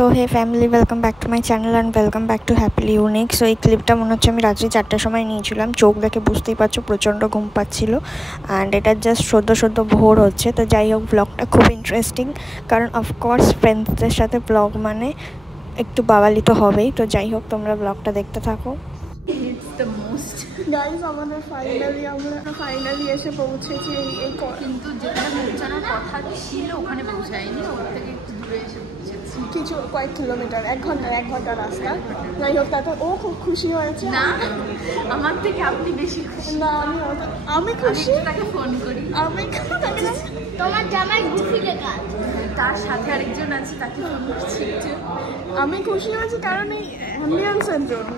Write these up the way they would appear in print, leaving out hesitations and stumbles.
So hey family, welcome back to my channel and welcome back to happily unique. So এই ক্লিপটা মনে হচ্ছে আমি রাত্রি 4টার সময় নিয়েছিলাম। চোখ দেখে বুঝতেই পারছো প্রচণ্ড ঘুম পাচ্ছিল অ্যান্ড এটা জাস্ট সদ্য ভোর হচ্ছে। তো যাই হোক, ব্লগটা খুব ইন্টারেস্টিং, কারণ অফকোর্স ফ্রেন্ডসদের সাথে ব্লগ মানে একটু বাওয়ালি তো হবেই। তো যাই হোক, তোমরা ব্লগটা দেখতে থাকো। গাইস, আমাদের ফাইনালি এসে পৌঁছেছি এই কিন্তু যেখানে পৌঁছানোর কথা ছিল ওখানে পৌঁছায়নি, ওর থেকে একটু দূরে এসে পৌঁছেছি, কিছু কয়েক কিলোমিটার, এক ঘন্টা রাস্তা। যাই হোক, তাতে ও খুব খুশি হয়েছে। না, আমার থেকে আপনি বেশি খুশি। না, আমি খুশি। তাকে ফোন করি, আমি তোমার জামাই গুফি লেখা তার সাথে আরেকজন আছে, তাকে ফোন করছি। আমি খুশি হয়েছি কারণ এই অ্যাম্বিয়েন্সের জন্য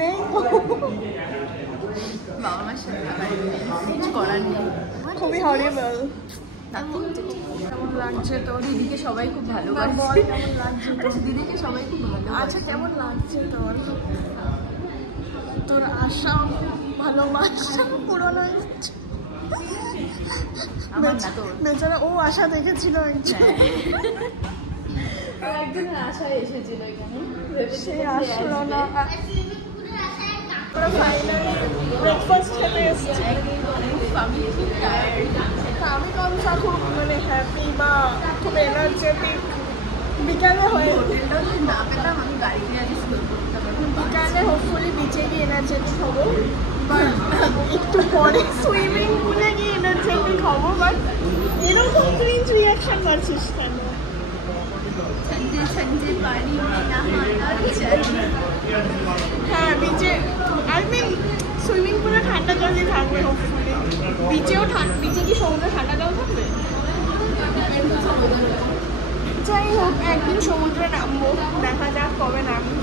নেই বাবা মার সাথে কিছু করার নেই, খুবই হরিবল। কেমন লাগছে তোর? দিদিকে সবাই খুব ভালোবাসে। কেমন লাগছে দিদিকে সবাই খুব ভালোবাসে। আচ্ছা, কেমন লাগছে তোর আশা ভালোবাসা পূরণ হয়ে যাচ্ছে? বেচারা ও আশা দেখেছিল একদিনের আশায় এসেছিল এখানে, সে আসলো না। ফাইনালি ব্রেকফাস্ট খেতে এসেছি। আমি কমসা খুব হ্যাপি বা খুব এনার্জেটিক। বিকালে না পেলাম, আমি গাড়িতে আছি, বিকালে হোপফুলি বিচে গিয়ে এনার্জেটিক হবো, বাট একটু পরে সুইমিং পুলে গিয়ে এনার্জেটিক হবো। বাট এরকম ক্রিঞ্জ রিয়াকশন করছিস কেন? ঠন্ডে পানি হ্যাঁ, বিচে সুইমিং পুলে ঠান্ডা জলই থাকবে হোপফুলি। বিচে কি সমুদ্রে ঠান্ডা জল থাকবে? যাই হোক, একদিন সমুদ্রে নামবো, দেখা যাক কবে নামবো।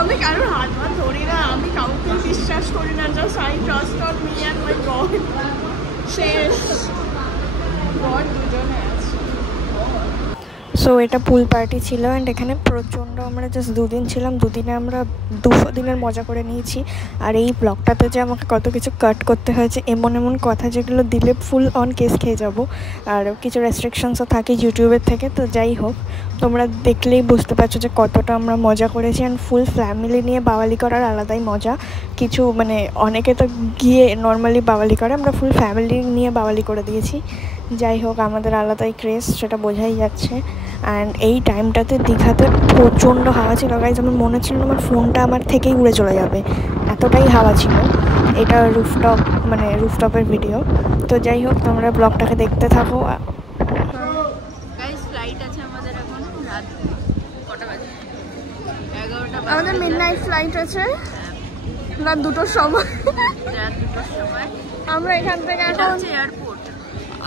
আমি কারোর হাত ধরি না, আমি কাউকে বিশ্বাস করি না। Just I trust on me and my god. শেষ, গড দুজনে আছে। সো এটা পুল পার্টি ছিল অ্যান্ড এখানে প্রচণ্ড, আমরা জাস্ট 2 দিন ছিলাম, 2 দিনে আমরা 200 দিনের মজা করে নিয়েছি। আর এই ব্লগটাতে যে আমাকে কত কিছু কাট করতে হয়েছে, এমন কথা যেগুলো দিলে ফুল অন কেস খেয়ে যাব, আর কিছু রেস্ট্রিকশনসও থাকে ইউটিউবের থেকে। তো যাই হোক, তোমরা দেখলেই বুঝতে পারছো যে কতটা আমরা মজা করেছি। অ্যান্ড ফুল ফ্যামিলি নিয়ে বাওয়ালি করার আলাদাই মজা। কিছু অনেকে তো গিয়ে নর্মালি বাওয়ালি করে, আমরা ফুল ফ্যামিলি নিয়ে বাওয়ালি করে দিয়েছি। যাই হোক, আমাদের আলাদাই ক্রেজ, সেটা বোঝাই যাচ্ছে। অ্যান্ড এই টাইমটাতে দীঘাতে প্রচণ্ড হাওয়া ছিল গাইজ। আমার মনে ছিল আমার ফোনটা আমার থেকেই উড়ে চলে যাবে, এতটাই হাওয়া ছিল। এটা রুফটপের ভিডিও। তো যাই হোক, তোমরা ব্লগটাকে দেখতে থাকো। ফ্লাইট আছে আমাদের এখন রাত কটা বাজে? 11টা। আমাদের মিডনাইট ফ্লাইট আছে রাত 2টোর সময়। আমরা এখান থেকে এখন এয়ারপোর্ট,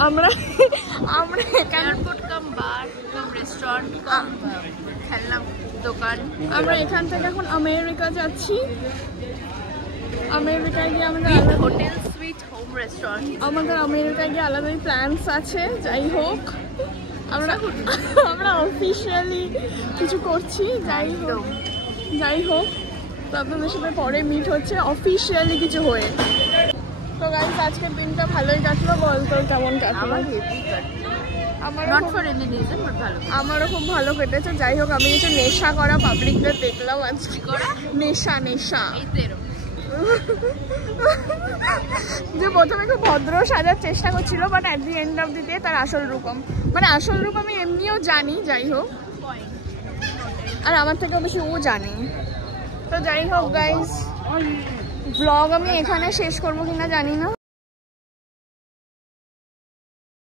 আমরা এয়ারপোর্ট কাম বার কাম রেস্টুরেন্ট কাম খেলনা দোকান। আমরা এখান থেকে এখন আমেরিকা যাচ্ছি। আমেরিকায় গিয়ে আমাদের হোটেল সুইট হোম রেস্টুরেন্ট, আমাদের আমেরিকায় গিয়ে আলাদাই প্ল্যানস আছে। যাই হোক, আমরা অফিসিয়ালি কিছু করছি। যাই হোক, তো আপনাদের সাথে পরে মিট হচ্ছে অফিসিয়ালি কিছু হয়ে। তো গাইস, আজকের দিনটা ভালোই কাটলো। বল তোর কেমন কাটলো? আমারও খুব ভালো কেটেছে। যাই হোক, আমি কিছু নেশা করা পাবলিকদের দেখলাম আজকে। নেশা যে প্রথমে খুব ভদ্র সাজার চেষ্টা করছিল, but at the end of the day তার আসল রূপ আমি এমনিও জানি। যাই হোক, আর আমার থেকেও বেশি ও জানি। তো যাই হোক গাইস, ব্লগ আমি এখানে শেষ করবো কিনা জানি না।